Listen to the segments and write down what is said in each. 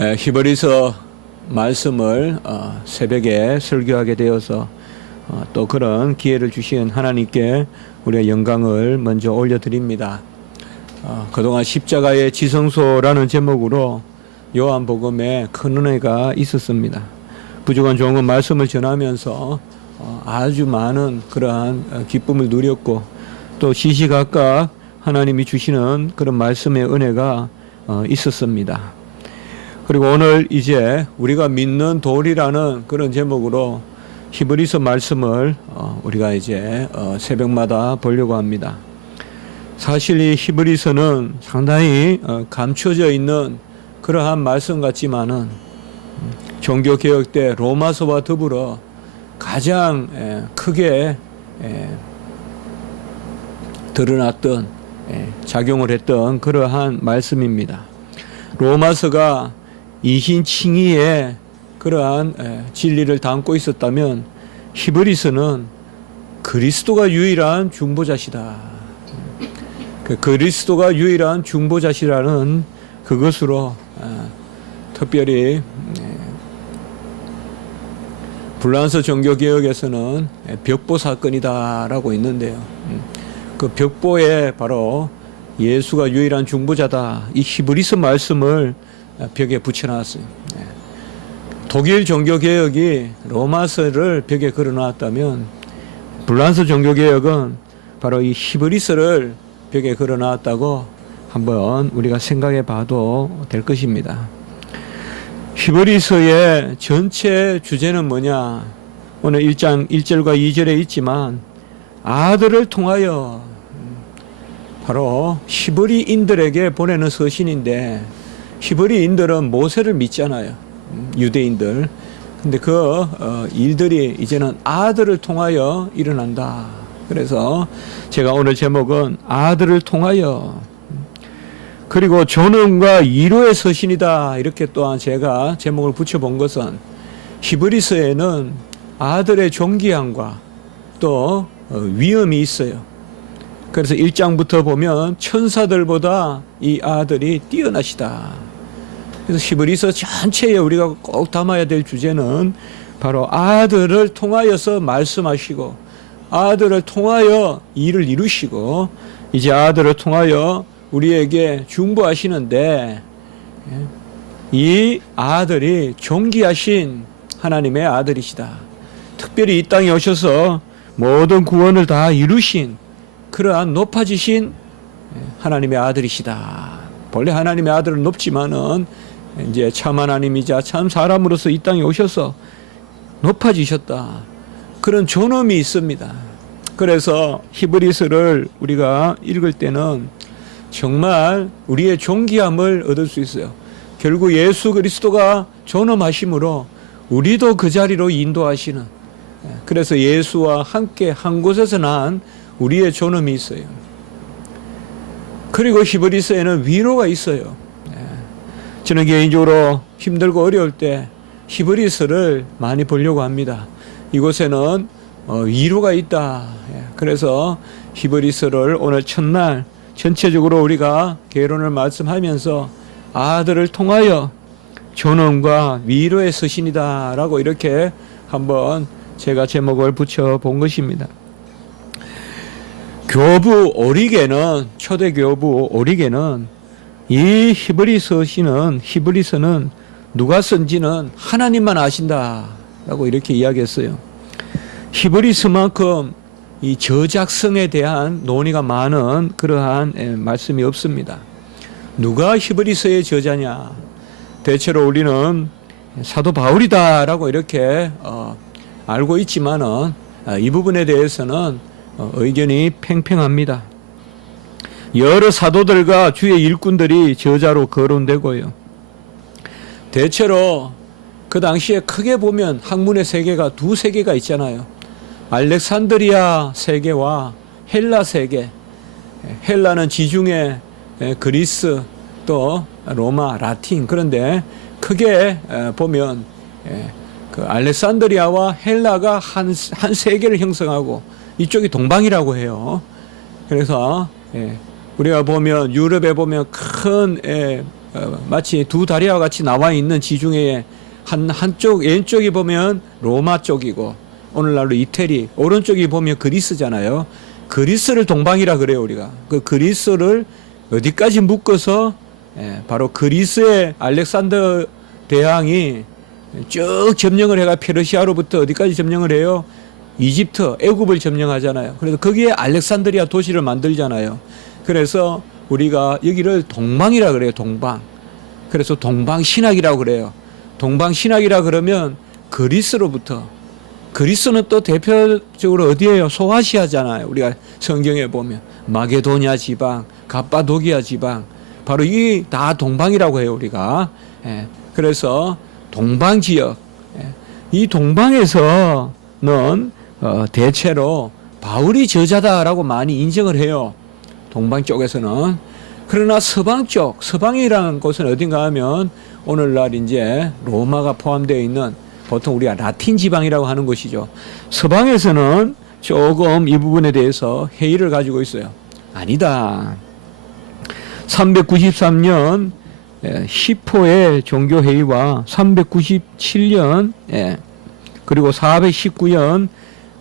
히브리서 말씀을 새벽에 설교하게 되어서 또 그런 기회를 주신 하나님께 우리의 영광을 먼저 올려드립니다. 그동안 십자가의 지성소라는 제목으로 요한복음에 큰 은혜가 있었습니다. 부족한 종은 말씀을 전하면서 아주 많은 그러한 기쁨을 누렸고 또 시시각각 하나님이 주시는 그런 말씀의 은혜가 있었습니다. 그리고 오늘 이제 우리가 믿는 돌이라는 그런 제목으로 히브리서 말씀을 우리가 이제 새벽마다 보려고 합니다. 사실 이 히브리서는 상당히 감춰져 있는 그러한 말씀 같지만은 종교개혁 때 로마서와 더불어 가장 크게 드러났던 작용을 했던 그러한 말씀입니다. 로마서가 이신칭의의 그러한 진리를 담고 있었다면 히브리서는 그리스도가 유일한 중보자시다. 그리스도가 유일한 중보자시라는 그것으로 특별히 불란서 종교개혁에서는 벽보 사건이다라고 있는데요. 그 벽보에 바로 예수가 유일한 중보자다. 이 히브리서 말씀을 벽에 붙여놨어요. 독일 종교개혁이 로마서를 벽에 걸어놨다면 불란서 종교개혁은 바로 이 히브리서를 벽에 걸어놨다고 한번 우리가 생각해 봐도 될 것입니다. 히브리서의 전체 주제는 뭐냐? 오늘 1장 1절과 2절에 있지만 아들을 통하여 바로 히브리인들에게 보내는 서신인데 히브리인들은 모세를 믿잖아요. 유대인들. 근데 그 일들이 이제는 아들을 통하여 일어난다. 그래서 제가 오늘 제목은 아들을 통하여 그리고 존엄과 위로의 서신이다. 이렇게 또한 제가 제목을 붙여본 것은 히브리서에는 아들의 존귀함과 또 위엄이 있어요. 그래서 1장부터 보면 천사들보다 이 아들이 뛰어나시다. 그래서 히브리서 전체에 우리가 꼭 담아야 될 주제는 바로 아들을 통하여서 말씀하시고 아들을 통하여 일을 이루시고 이제 아들을 통하여 우리에게 중보하시는데 이 아들이 존귀하신 하나님의 아들이시다. 특별히 이 땅에 오셔서 모든 구원을 다 이루신 그러한 높아지신 하나님의 아들이시다. 본래 하나님의 아들은 높지만은 이제 참 하나님이자 참 사람으로서 이 땅에 오셔서 높아지셨다. 그런 존엄이 있습니다. 그래서 히브리서를 우리가 읽을 때는 정말 우리의 존귀함을 얻을 수 있어요. 결국 예수 그리스도가 존엄하심으로 우리도 그 자리로 인도하시는, 그래서 예수와 함께 한 곳에서 난 우리의 존엄이 있어요. 그리고 히브리서에는 위로가 있어요. 저는 개인적으로 힘들고 어려울 때 히브리서를 많이 보려고 합니다. 이곳에는 위로가 있다. 그래서 히브리서를 오늘 첫날 전체적으로 우리가 개론을 말씀하면서 아들을 통하여 존엄과 위로의 서신이다 라고 이렇게 한번 제가 제목을 붙여본 것입니다. 교부 오리게는, 초대 교부 오리게는 이 히브리서는 누가 쓴지는 하나님만 아신다 라고 이렇게 이야기했어요. 히브리서만큼 이 저작성에 대한 논의가 많은 그러한 말씀이 없습니다. 누가 히브리서의 저자냐? 대체로 우리는 사도 바울이다 라고 이렇게 알고 있지만은 이 부분에 대해서는 의견이 팽팽합니다. 여러 사도들과 주의 일꾼들이 저자로 거론되고요. 대체로 그 당시에 크게 보면 학문의 세계가 두 세계가 있잖아요. 알렉산드리아 세계와 헬라 세계. 헬라는 지중해, 그리스, 또 로마, 라틴. 그런데 크게 보면 그 알렉산드리아와 헬라가 한 세계를 형성하고 이쪽이 동방이라고 해요. 그래서 우리가 보면 유럽에 보면 큰 마치 두 다리와 같이 나와 있는 지중해의 한쪽 왼쪽이 보면 로마 쪽이고 오늘날로 이태리, 오른쪽이 보면 그리스잖아요. 그리스를 동방이라 그래요, 우리가. 그 그리스를 어디까지 묶어서 바로 그리스의 알렉산더 대왕이 쭉 점령을 해가 페르시아로부터 어디까지 점령을 해요? 이집트, 애굽을 점령하잖아요. 그래서 거기에 알렉산드리아 도시를 만들잖아요. 그래서 우리가 여기를 동방이라 그래요, 동방. 그래서 동방신학이라고 그래요. 동방신학이라 그러면 그리스로부터, 그리스는 또 대표적으로 어디예요? 소아시아잖아요. 우리가 성경에 보면 마게도냐 지방, 갑바도기아 지방, 바로 이 다 동방이라고 해요, 우리가. 그래서 동방 지역, 이 동방에서는 대체로 바울이 저자다라고 많이 인정을 해요. 동방 쪽에서는. 그러나 서방 쪽, 서방이라는 곳은 어딘가 하면 오늘날 이제 로마가 포함되어 있는 보통 우리가 라틴 지방이라고 하는 곳이죠. 서방에서는 조금 이 부분에 대해서 회의를 가지고 있어요. 아니다. 393년 히포의 종교회의와 397년 그리고 419년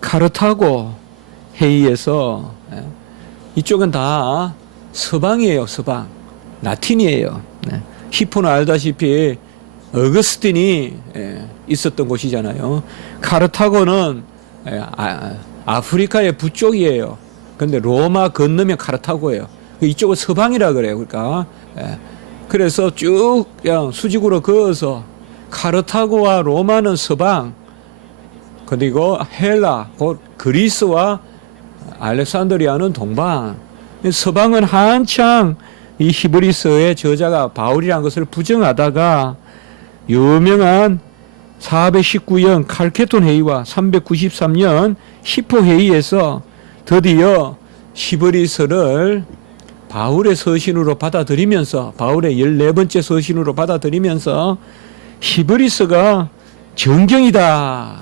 카르타고 회의에서 이쪽은 다 서방이에요. 서방. 라틴이에요. 히포는 알다시피 어거스틴이 있었던 곳이잖아요. 카르타고는 아프리카의 북쪽이에요. 그런데 로마 건너면 카르타고예요. 이쪽은 서방이라 그래요. 그러니까 그래서 쭉 그냥 수직으로 그어서 카르타고와 로마는 서방, 그리고 헬라, 곧 그리스와 알렉산드리아는 동방. 서방은 한창 이 히브리서의 저자가 바울이라는 것을 부정하다가 유명한 419년 칼케톤 회의와 393년 히포 회의에서 드디어 히브리서를 바울의 서신으로 받아들이면서, 바울의 14번째 서신으로 받아들이면서 히브리서가 정경이다.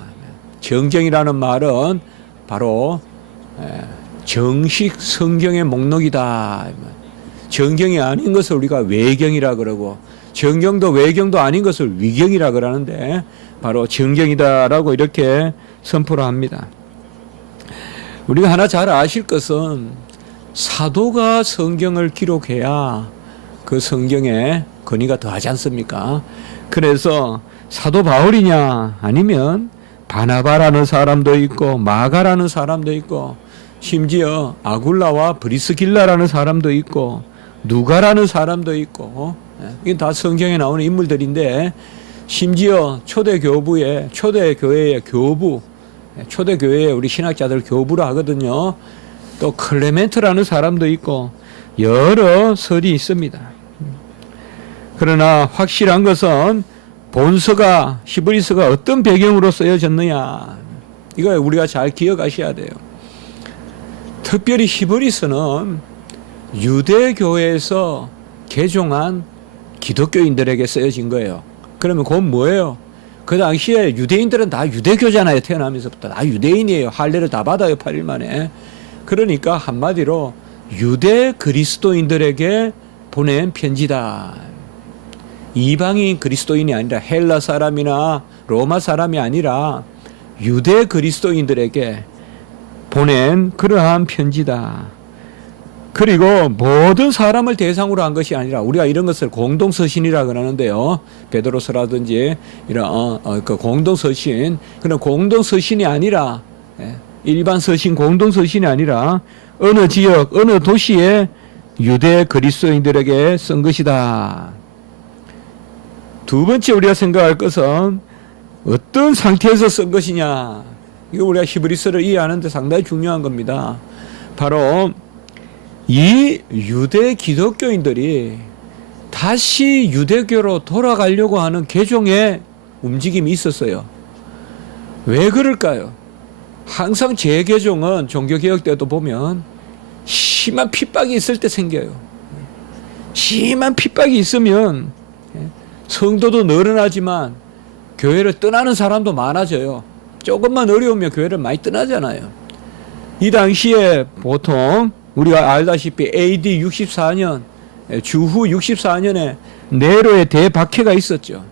정경이라는 말은 바로 정식 성경의 목록이다. 정경이 아닌 것을 우리가 외경이라 그러고, 정경도 외경도 아닌 것을 위경이라 그러는데 바로 정경이다라고 이렇게 선포를 합니다. 우리가 하나 잘 아실 것은 사도가 성경을 기록해야 그 성경에 권위가 더하지 않습니까? 그래서 사도 바울이냐 아니면 바나바라는 사람도 있고 마가라는 사람도 있고 심지어 아굴라와 브리스길라라는 사람도 있고 누가라는 사람도 있고, 이게 다 성경에 나오는 인물들인데, 심지어 초대교회의 교부, 초대교회의 우리 신학자들 교부라 하거든요. 또 클레멘트라는 사람도 있고 여러 설이 있습니다. 그러나 확실한 것은 본서가, 히브리서가 어떤 배경으로 쓰여졌느냐, 이거 우리가 잘 기억하셔야 돼요. 특별히 히브리서는 유대교회에서 개종한 기독교인들에게 쓰여진 거예요. 그러면 그건 뭐예요? 그 당시에 유대인들은 다 유대교잖아요. 태어나면서부터 다 유대인이에요. 할례를 다 받아요. 8일 만에. 그러니까 한마디로 유대 그리스도인들에게 보낸 편지다. 이방인 그리스도인이 아니라 헬라 사람이나 로마 사람이 아니라 유대 그리스도인들에게 보낸 그러한 편지다. 그리고 모든 사람을 대상으로 한 것이 아니라, 우리가 이런 것을 공동서신이라 그러는데요. 베드로서라든지 이런 그 공동서신, 그런 공동서신이 아니라, 일반 서신, 공동서신이 아니라 어느 지역, 어느 도시의 유대 그리스도인들에게 쓴 것이다. 두 번째 우리가 생각할 것은 어떤 상태에서 쓴 것이냐. 이거 우리가 히브리서를 이해하는데 상당히 중요한 겁니다. 바로 이 유대 기독교인들이 다시 유대교로 돌아가려고 하는 개종의 움직임이 있었어요. 왜 그럴까요? 항상 재개종은 종교개혁 때도 보면 심한 핍박이 있을 때 생겨요. 심한 핍박이 있으면 성도도 늘어나지만 교회를 떠나는 사람도 많아져요. 조금만 어려우면 교회를 많이 떠나잖아요. 이 당시에 보통 우리가 알다시피 AD 64년, 주후 64년에 네로의 대박해가 있었죠.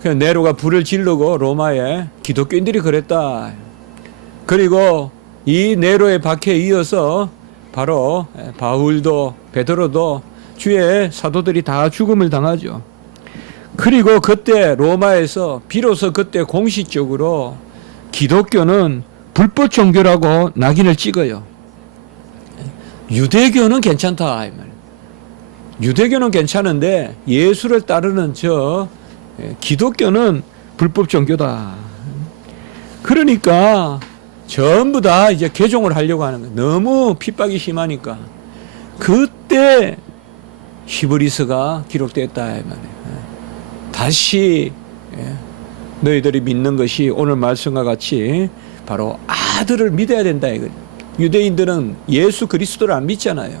그래서 네로가 불을 지르고 로마에 기독교인들이 그랬다. 그리고 이 네로의 박해에 이어서 바로 바울도 베드로도 주의 사도들이 다 죽음을 당하죠. 그리고 그때 로마에서 비로소 그때 공식적으로 기독교는 불법 종교라고 낙인을 찍어요. 유대교는 괜찮다 이 말이에요. 유대교는 괜찮은데 예수를 따르는 기독교는 불법 종교다. 그러니까 전부 다 이제 개종을 하려고 하는 거예요. 너무 핍박이 심하니까. 그때 히브리서가 기록됐다 이 말이에요. 다시 너희들이 믿는 것이 오늘 말씀과 같이 바로 아들을 믿어야 된다 이거예요. 유대인들은 예수 그리스도를 안 믿잖아요.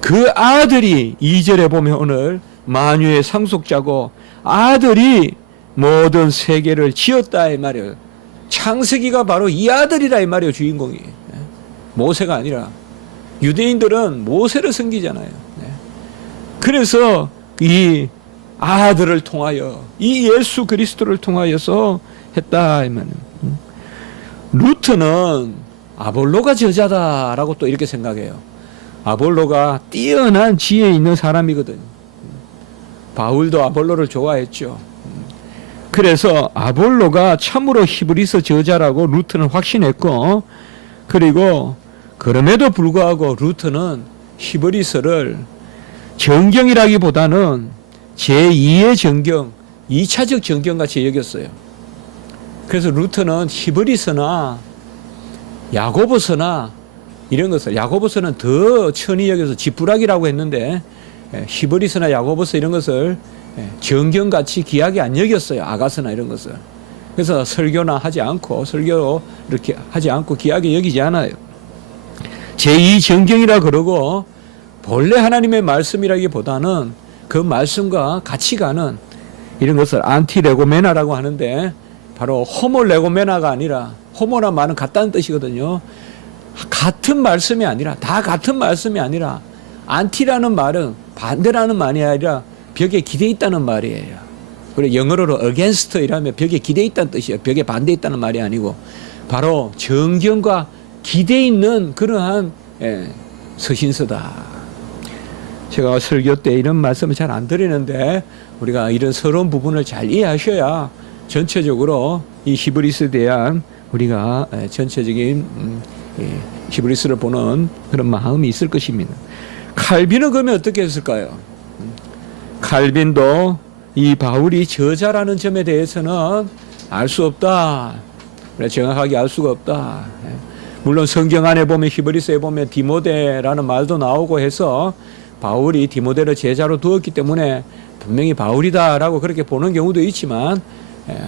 그 아들이 2절에 보면 오늘 만유의 상속자고 아들이 모든 세계를 지었다 이 말이에요. 창세기가 바로 이 아들이라 이 말이에요. 주인공이. 모세가 아니라. 유대인들은 모세를 섬기잖아요. 그래서 이 아들을 통하여 이 예수 그리스도를 통하여서 했다 이 말이에요. 루트는 아볼로가 저자다라고 또 이렇게 생각해요. 아볼로가 뛰어난 지혜 있는 사람이거든요. 바울도 아볼로를 좋아했죠. 그래서 아볼로가 참으로 히브리서 저자라고 루트는 확신했고, 그리고 그럼에도 불구하고 루트는 히브리서를 정경이라기보다는 제2의 정경, 2차적 정경같이 여겼어요. 그래서 루트는 히브리서나 야고보서나 이런 것을, 야고보서는 더 천히 여겨서 지푸라기라고 했는데 히브리서나 야고보서 이런 것을 정경같이 귀하게 안 여겼어요. 아가서나 이런 것을. 그래서 설교나 하지 않고, 설교 이렇게 하지 않고 귀하게 여기지 않아요. 제2정경이라 그러고 본래 하나님의 말씀이라기보다는 그 말씀과 같이 가는 이런 것을 안티레고메나라고 하는데, 바로 호모레고메나가 아니라, 호모나 말은 같다는 뜻이거든요. 같은 말씀이 아니라, 다 같은 말씀이 아니라, 안티라는 말은 반대라는 말이 아니라 벽에 기대 있다는 말이에요. 그리고 영어로 against 이라면 벽에 기대 있다는 뜻이에요. 벽에 반대 있다는 말이 아니고 바로 정경과 기대 있는 그러한 서신서다. 제가 설교 때 이런 말씀을 잘 안 드리는데 우리가 이런 서러운 부분을 잘 이해하셔야 전체적으로 이 히브리스에 대한 우리가 전체적인 히브리스를 보는 그런 마음이 있을 것입니다. 칼빈은 그러면 어떻게 했을까요? 칼빈도 이 바울이 저자라는 점에 대해서는 알 수 없다. 정확하게 알 수가 없다. 물론 성경 안에 보면 히브리서에 보면 디모데라는 말도 나오고 해서 바울이 디모데를 제자로 두었기 때문에 분명히 바울이다라고 그렇게 보는 경우도 있지만,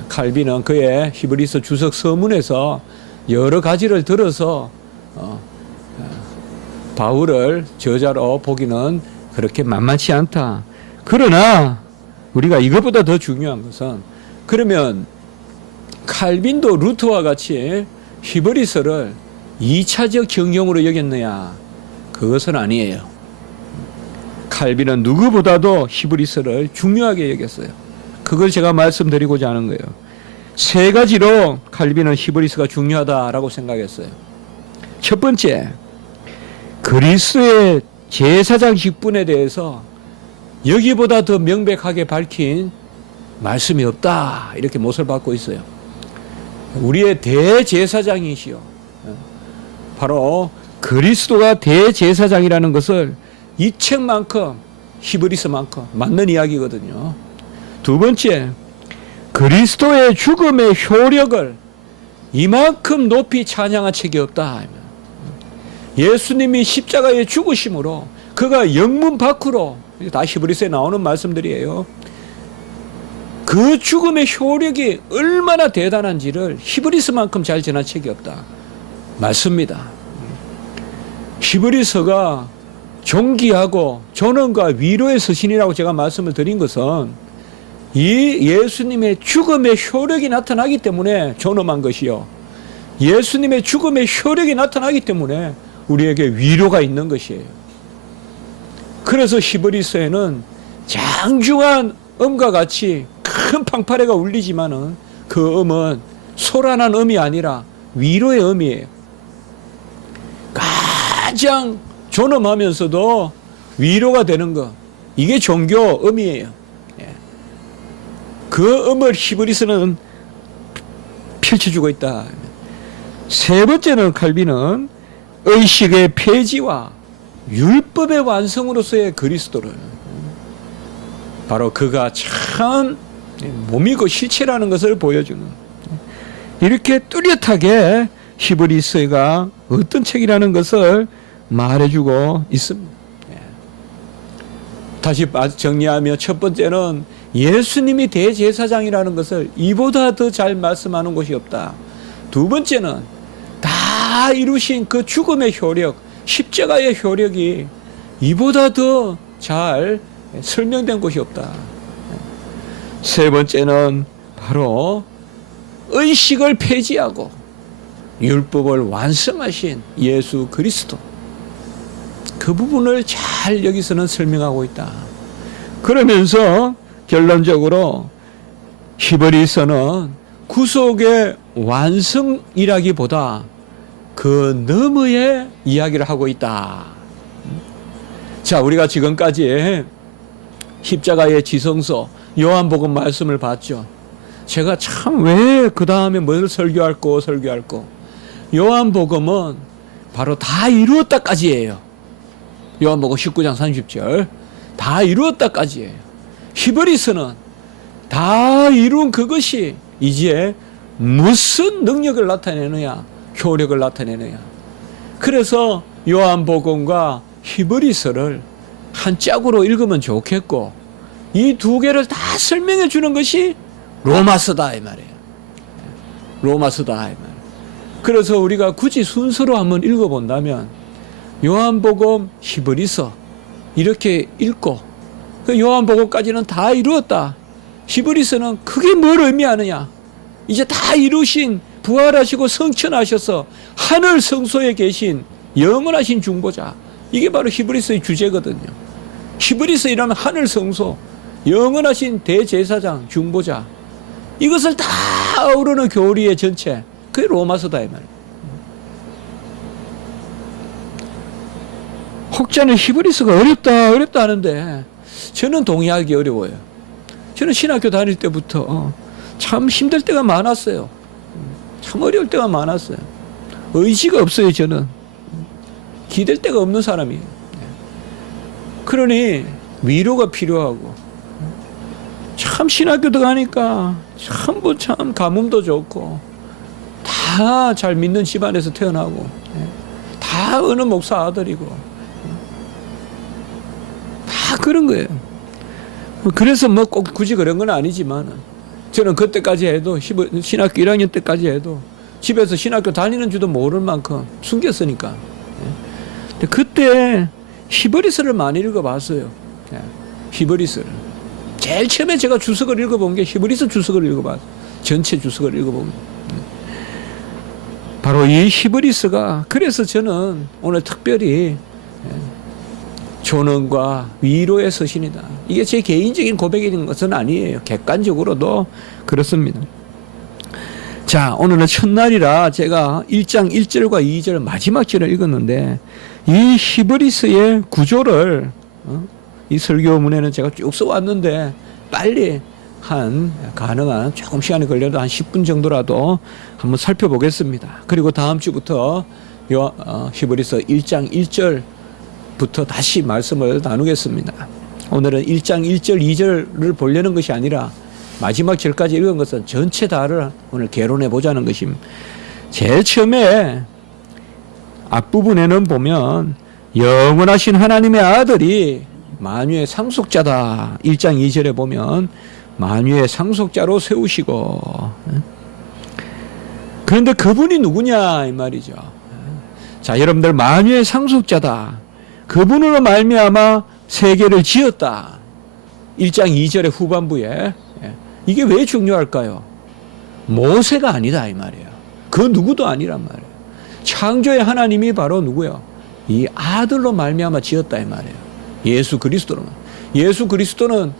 칼빈은 그의 히브리서 주석 서문에서 여러 가지를 들어서 바울을 저자로 보기는 그렇게 만만치 않다. 그러나 우리가 이것보다 더 중요한 것은, 그러면 칼빈도 루터와 같이 히브리서를 2차적 정경으로 여겼느냐? 그것은 아니에요. 칼빈은 누구보다도 히브리서를 중요하게 여겼어요. 그걸 제가 말씀드리고자 하는 거예요. 세 가지로 칼빈은 히브리서가 중요하다라고 생각했어요. 첫 번째, 그리스도의 제사장 직분에 대해서 여기보다 더 명백하게 밝힌 말씀이 없다, 이렇게 못을 받고 있어요. 우리의 대제사장이시요, 바로 그리스도가 대제사장이라는 것을 이 책만큼, 히브리서만큼 맞는 이야기거든요. 두 번째, 그리스도의 죽음의 효력을 이만큼 높이 찬양한 책이 없다. 예수님이 십자가에 죽으심으로 그가 영문 밖으로, 다 히브리서에 나오는 말씀들이에요. 그 죽음의 효력이 얼마나 대단한지를 히브리서만큼 잘 전한 책이 없다. 맞습니다. 히브리서가 존귀하고 존엄과 위로의 서신이라고 제가 말씀을 드린 것은 이 예수님의 죽음의 효력이 나타나기 때문에 존엄한 것이요, 예수님의 죽음의 효력이 나타나기 때문에 우리에게 위로가 있는 것이에요. 그래서 히브리서에는 장중한 음과 같이 큰 팡파레가 울리지만은 그 음은 소란한 음이 아니라 위로의 음이에요. 가장 존엄하면서도 위로가 되는 것, 이게 종교 음이에요. 그 음을 히브리서는 펼쳐주고 있다. 세 번째는 칼빈은 의식의 폐지와 율법의 완성으로서의 그리스도를, 바로 그가 참 몸이고 실체라는 것을 보여주는, 이렇게 뚜렷하게 히브리서가 어떤 책이라는 것을 말해주고 있습니다. 다시 정리하며 첫 번째는 예수님이 대제사장이라는 것을 이보다 더 잘 말씀하는 곳이 없다. 두 번째는 다 이루신 그 죽음의 효력, 십자가의 효력이 이보다 더 잘 설명된 곳이 없다. 세 번째는 바로 의식을 폐지하고 율법을 완성하신 예수 그리스도, 그 부분을 잘 여기서는 설명하고 있다. 그러면서 결론적으로 히브리서는 구속의 완성이라기보다 그 너머의 이야기를 하고 있다. 자, 우리가 지금까지 십자가의 지성서 요한복음 말씀을 봤죠. 제가 참 왜 그 다음에 뭘 설교할 거 요한복음은 바로 다 이루었다까지예요. 요한복음 19장 30절 다 이루었다까지예요. 히브리서는 다 이룬 그것이 이제 무슨 능력을 나타내느냐, 효력을 나타내느냐. 그래서 요한복음과 히브리서를 한 짝으로 읽으면 좋겠고, 이 두 개를 다 설명해 주는 것이 로마서다 이 말이에요. 로마서다 이 말이에요. 그래서 우리가 굳이 순서로 한번 읽어본다면 요한복음, 히브리서 이렇게 읽고, 그 요한복음까지는 다 이루었다. 히브리서는 그게 뭘 의미하느냐? 이제 다 이루신, 부활하시고 성천하셔서 하늘 성소에 계신 영원하신 중보자, 이게 바로 히브리서의 주제거든요. 히브리서 이라면 하늘 성소, 영원하신 대제사장, 중보자, 이것을 다 아우르는 교리의 전체, 그게 로마서다 이 말이에요. 혹자는 히브리서가 어렵다 하는데 저는 동의하기 어려워요. 저는 신학교 다닐 때부터 참 힘들 때가 많았어요. 참 어려울 때가 많았어요. 의지가 없어요. 저는 기댈 데가 없는 사람이에요. 그러니 위로가 필요하고, 참 신학교 들어가니까 참 가뭄도 좋고, 다 잘 믿는 집안에서 태어나고, 다 어느 목사 아들이고, 다 그런 거예요. 그래서 뭐 꼭 굳이 그런 건 아니지만, 저는 그때까지 해도, 신학교 1학년 때까지 해도 집에서 신학교 다니는 줄도 모를 만큼 숨겼으니까. 근데 그때 히브리서를 많이 읽어봤어요. 히브리서를. 제일 처음에 제가 주석을 읽어본 게 히브리서 주석을 읽어봤어요. 전체 주석을 읽어본. 바로 이 히브리서가, 그래서 저는 오늘 특별히 조언과 위로의 서신이다. 이게 제 개인적인 고백인 것은 아니에요. 객관적으로도 그렇습니다. 자, 오늘은 첫날이라 제가 1장 1절과 2절 마지막 절을 읽었는데, 이 히브리서의 구조를 이 설교문에는 제가 쭉 써왔는데, 빨리 가능한 조금 시간이 걸려도 한 10분 정도라도 한번 살펴보겠습니다. 그리고 다음 주부터 히브리서 1장 1절부터 다시 말씀을 나누겠습니다. 오늘은 1장 1절 2절을 보려는 것이 아니라 마지막 절까지 읽은 것은 전체 다를 오늘 개론해 보자는 것입니다. 제일 처음에 앞부분에는 보면 영원하신 하나님의 아들이 만유의 상속자다. 1장 2절에 보면 만유의 상속자로 세우시고, 그런데 그분이 누구냐 이 말이죠. 자, 여러분들, 만유의 상속자다. 그분으로 말미암아 세계를 지었다. 1장 2절의 후반부에. 이게 왜 중요할까요? 모세가 아니다 이 말이에요. 그 누구도 아니란 말이에요. 창조의 하나님이 바로 누구요? 이 아들로 말미암아 지었다 이 말이에요. 예수 그리스도로. 예수 그리스도는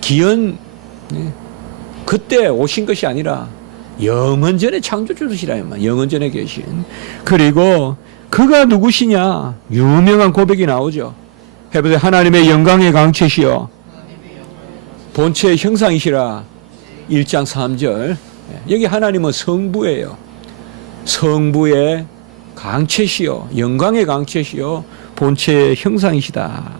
기원 그때 오신 것이 아니라 영원 전에 창조주시라. 영원 전에 계신. 그리고 그가 누구시냐? 유명한 고백이 나오죠. 해보세요. 하나님의 영광의 강체시여 본체의 형상이시라. 1장 3절. 여기 하나님은 성부예요. 성부의 강체시여 영광의 강체시여 본체의 형상이시다.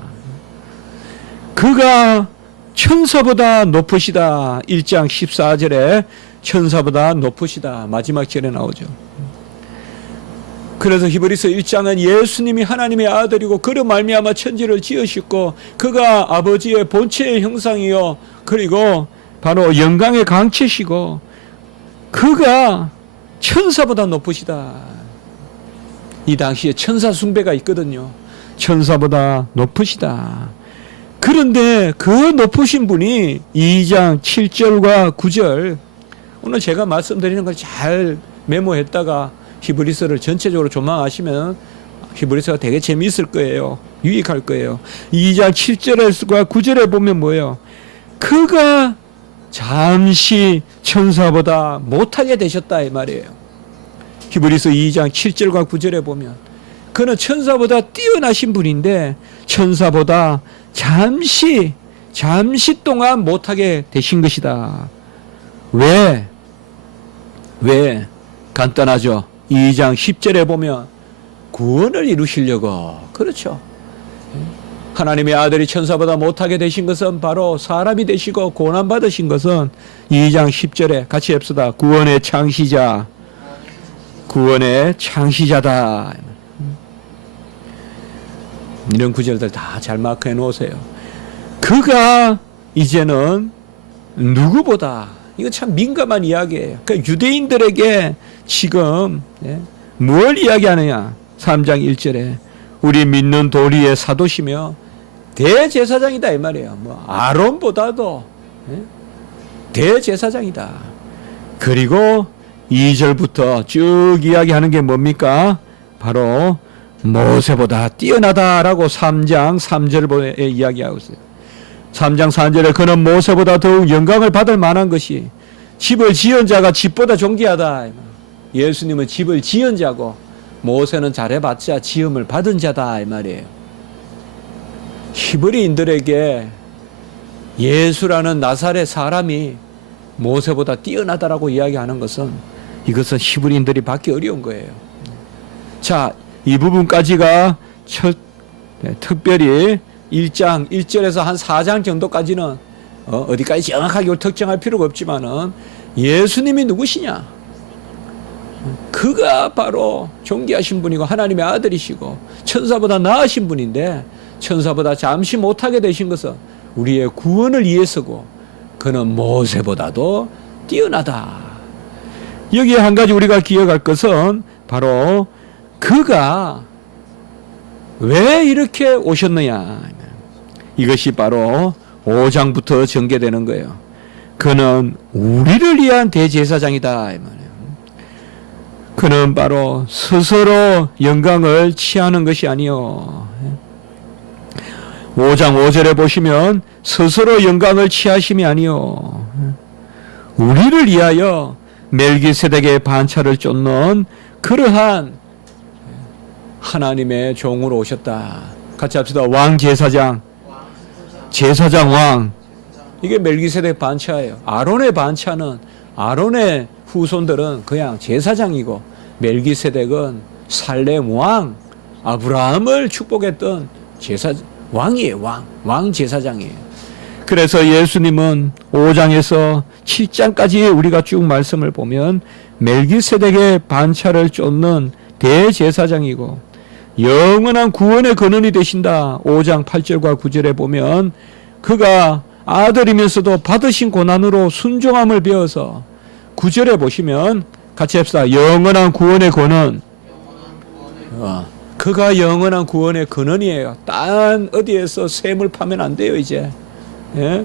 그가 천사보다 높으시다. 1장 14절에 천사보다 높으시다. 마지막 절에 나오죠. 그래서 히브리서 1장은 예수님이 하나님의 아들이고 그로 말미암아 천지를 지으셨고 그가 아버지의 본체의 형상이요 그리고 바로 영광의 강체시고 그가 천사보다 높으시다. 이 당시에 천사 숭배가 있거든요. 천사보다 높으시다. 그런데 그 높으신 분이 2장 7절과 9절 오늘 제가 말씀드리는 걸 잘 메모했다가 히브리서를 전체적으로 조망하시면 히브리서가 되게 재미있을 거예요. 유익할 거예요. 2장 7절과 9절에 보면 뭐예요? 그가 잠시 천사보다 못하게 되셨다 이 말이에요. 히브리서 2장 7절과 9절에 보면 그는 천사보다 뛰어나신 분인데 천사보다 잠시 동안 못하게 되신 것이다. 왜? 간단하죠. 2장 10절에 보면 구원을 이루시려고. 그렇죠. 하나님의 아들이 천사보다 못하게 되신 것은 바로 사람이 되시고 고난받으신 것은 2장 10절에 같이 합시다. 구원의 창시자다. 이런 구절들 다 잘 마크해 놓으세요. 그가 이제는 누구보다 이거 참 민감한 이야기예요. 그러니까 유대인들에게 지금 뭘 이야기하느냐? 3장 1절에 우리 믿는 도리의 사도시며 대제사장이다 이 말이에요. 뭐 아론보다도 대제사장이다. 그리고 2절부터 쭉 이야기하는 게 뭡니까? 바로 모세보다 뛰어나다라고 3장 3절에 이야기하고 있어요. 3장 3절에 그는 모세보다 더욱 영광을 받을 만한 것이 집을 지은 자가 집보다 존귀하다. 예수님은 집을 지은 자고 모세는 잘해봤자 지음을 받은 자다 이 말이에요. 히브리인들에게 예수라는 나사렛 사람이 모세보다 뛰어나다라고 이야기하는 것은 이것은 히브리인들이 받기 어려운 거예요. 자, 이 부분까지가 특별히 1장 1절에서 한 4장 정도까지는 어디까지 정확하게 특정할 필요가 없지만은 예수님이 누구시냐? 그가 바로 존귀하신 분이고 하나님의 아들이시고 천사보다 나으신 분인데 천사보다 잠시 못하게 되신 것은 우리의 구원을 위해서고 그는 모세보다도 뛰어나다. 여기에 한 가지 우리가 기억할 것은 바로 그가 왜 이렇게 오셨느냐. 이것이 바로 5장부터 전개되는 거예요. 그는 우리를 위한 대제사장이다 이 말이에요. 그는 바로 스스로 영광을 취하는 것이 아니요. 5장 5절에 보시면 스스로 영광을 취하심이 아니요. 우리를 위하여 멜기세덱의 반차를 쫓는 그러한 하나님의 종으로 오셨다. 같이 합시다. 왕 제사장. 제사장 왕. 이게 멜기세덱 반차예요. 아론의 반차는 아론의 후손들은 그냥 제사장이고 멜기세덱은 살렘 왕 아브라함을 축복했던 왕이에요. 왕 제사장이에요. 그래서 예수님은 5장에서 7장까지 우리가 쭉 말씀을 보면 멜기세덱의 반차를 쫓는 대제사장이고 영원한 구원의 근원이 되신다. 5장 8절과 9절에 보면 그가 아들이면서도 받으신 고난으로 순종함을 배워서 9절에 보시면 같이 합시다. 영원한 구원의 근원. 그가 영원한 구원의 근원이에요. 딴 어디에서 셈을 파면 안 돼요 이제. 예?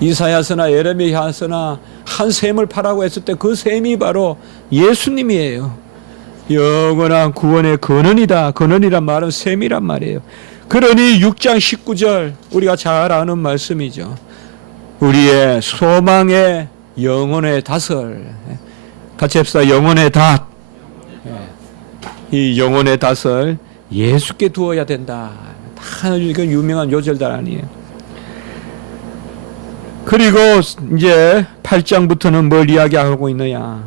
이사야서나 예레미야서나 한 셈을 파라고 했을 때 그 셈이 바로 예수님이에요. 영원한 구원의 근원이다. 근원이란 말은 셈이란 말이에요. 그러니 6장 19절 우리가 잘 아는 말씀이죠. 우리의 소망의 영혼의 닷을, 같이 합시다. 영혼의 닷. 이 영혼의 닷을 예수께 두어야 된다. 다 이건 유명한 요절들 아니에요. 그리고 이제 8장부터는 뭘 이야기하고 있느냐.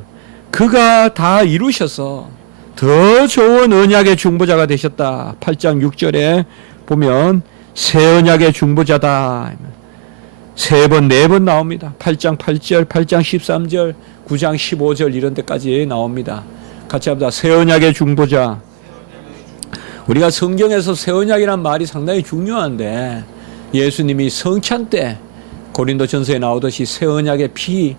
그가 다 이루셔서 더 좋은 언약의 중보자가 되셨다. 8장 6절에 보면 새 언약의 중보자다. 세 번, 네 번 나옵니다. 8장 8절, 8장 13절, 9장 15절 이런 데까지 나옵니다. 같이 합시다. 새 언약의 중보자. 우리가 성경에서 새 언약이란 말이 상당히 중요한데 예수님이 성찬 때 고린도전서에 나오듯이 새 언약의 피,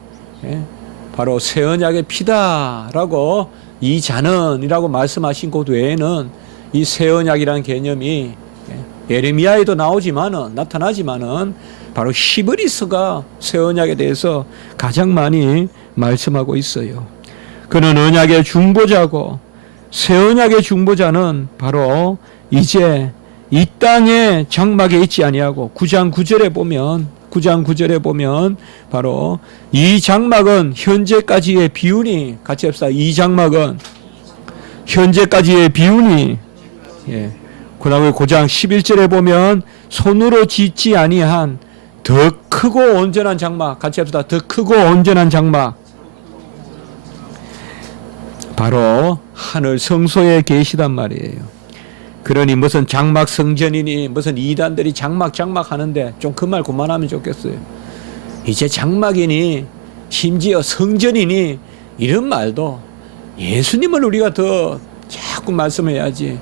바로 새 언약의 피다라고 이 잔은이라고 말씀하신 곳 외에는 이 새 언약이라는 개념이 예레미야에도 나타나지만은 바로 히브리서가 새 언약에 대해서 가장 많이 말씀하고 있어요. 그는 언약의 중보자고 새 언약의 중보자는 바로 이제 이 땅의 장막에 있지 아니하고 9장 9절에 보면 바로 이 장막은 현재까지의 비운이 같이 합시다. 이 장막은 현재까지의 비운이 그 다음에 9장 11절에 보면 손으로 짓지 아니한 더 크고 온전한 장막 같이 합시다. 더 크고 온전한 장막 바로 하늘 성소에 계시단 말이에요. 그러니 무슨 장막 성전이니 무슨 이단들이 장막 하는데 좀 그 말 그만하면 좋겠어요. 이제 장막이니 심지어 성전이니 이런 말도 예수님을 우리가 더 자꾸 말씀해야지.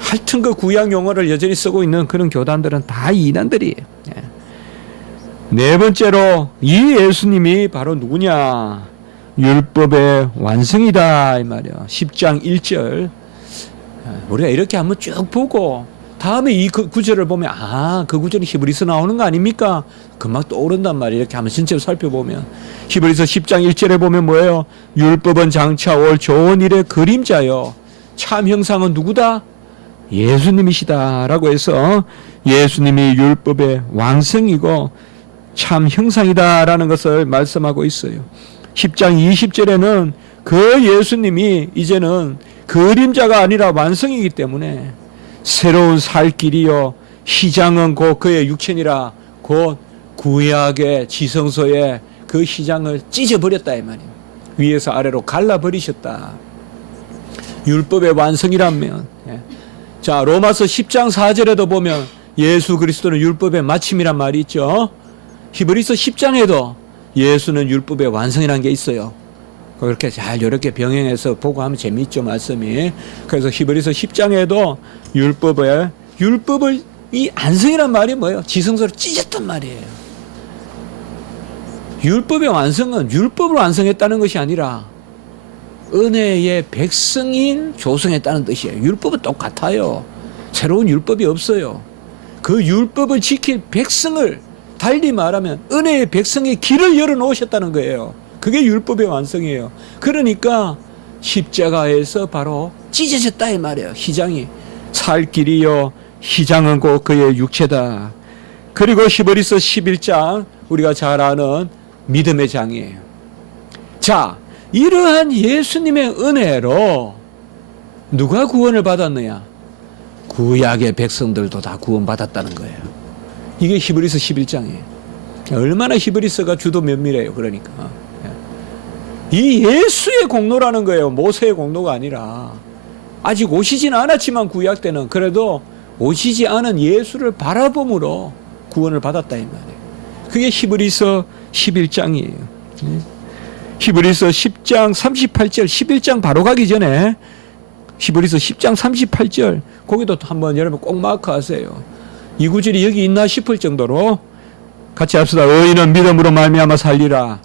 하여튼 그 구약 용어를 여전히 쓰고 있는 그런 교단들은 다 이단들이에요. 네 번째로 이 예수님이 바로 누구냐? 율법의 완성이다 이 말이야. 10장 1절. 우리가 이렇게 한번 쭉 보고 다음에 이 구절을 보면 그 구절이 히브리서 나오는 거 아닙니까? 금방 떠오른단 말이에요. 이렇게 한번 전체를 살펴보면 히브리서 10장 1절에 보면 뭐예요? 율법은 장차 올 좋은 일의 그림자요 참 형상은 누구다? 예수님이시다 라고 해서 예수님이 율법의 완성이고 참 형상이다 라는 것을 말씀하고 있어요. 10장 20절에는 그 예수님이 이제는 그림자가 아니라 완성이기 때문에 새로운 살 길이요 휘장은 곧 그의 육체니라 곧 구약의 지성소에 그 휘장을 찢어버렸다 이 말이에요. 위에서 아래로 갈라버리셨다. 율법의 완성이라면 자 로마서 10장 4절에도 보면 예수 그리스도는 율법의 마침이란 말이 있죠. 히브리서 10장에도 예수는 율법의 완성이라는 게 있어요. 그렇게 잘 이렇게 병행해서 보고 하면 재미있죠 말씀이. 그래서 히브리서 10장에도 율법을 이 완성이란 말이 뭐예요? 지성소를 찢었단 말이에요. 율법의 완성은 율법을 완성했다는 것이 아니라 은혜의 백성인 조성했다는 뜻이에요. 율법은 똑같아요. 새로운 율법이 없어요. 그 율법을 지킬 백성을 달리 말하면 은혜의 백성의 길을 열어놓으셨다는 거예요. 그게 율법의 완성이에요. 그러니까 십자가에서 바로 찢어졌다 이 말이에요. 휘장이 살 길이요 휘장은 곧 그의 육체다. 그리고 히브리서 11장 우리가 잘 아는 믿음의 장이에요. 자 이러한 예수님의 은혜로 누가 구원을 받았느냐? 구약의 백성들도 다 구원받았다는 거예요. 이게 히브리서 11장이에요. 얼마나 히브리서가 주도 면밀해요. 그러니까 이 예수의 공로라는 거예요. 모세의 공로가 아니라. 아직 오시진 않았지만 구약 때는 그래도 오시지 않은 예수를 바라봄으로 구원을 받았다 이 말이에요. 그게 히브리서 11장이에요. 히브리서 10장 38절 11장 바로 가기 전에 히브리서 10장 38절 거기도 한번 여러분 꼭 마크하세요. 이 구절이 여기 있나 싶을 정도로 같이 합시다. 의인은 믿음으로 말미암아 살리라.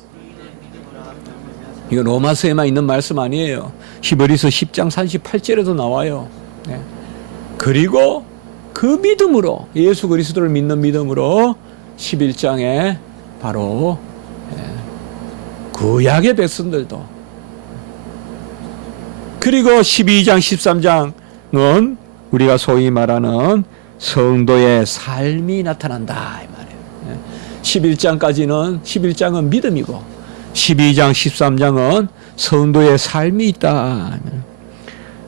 이거 로마서에만 있는 말씀 아니에요. 히브리서 10장 38절에도 나와요. 그리고 그 믿음으로 예수 그리스도를 믿는 믿음으로 11장에 바로 구약의 백성들도 그리고 12장 13장은 우리가 소위 말하는 성도의 삶이 나타난다 이 말이에요. 11장은 믿음이고 12장 13장은 성도의 삶이 있다.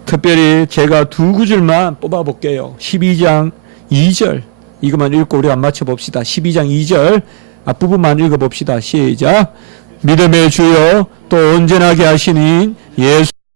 특별히 제가 두 구절만 뽑아 볼게요. 12장 2절 이것만 읽고 우리가 맞춰 봅시다. 12장 2절 앞부분만 읽어 봅시다. 시작. 믿음의 주여 또 온전하게 하시니 예수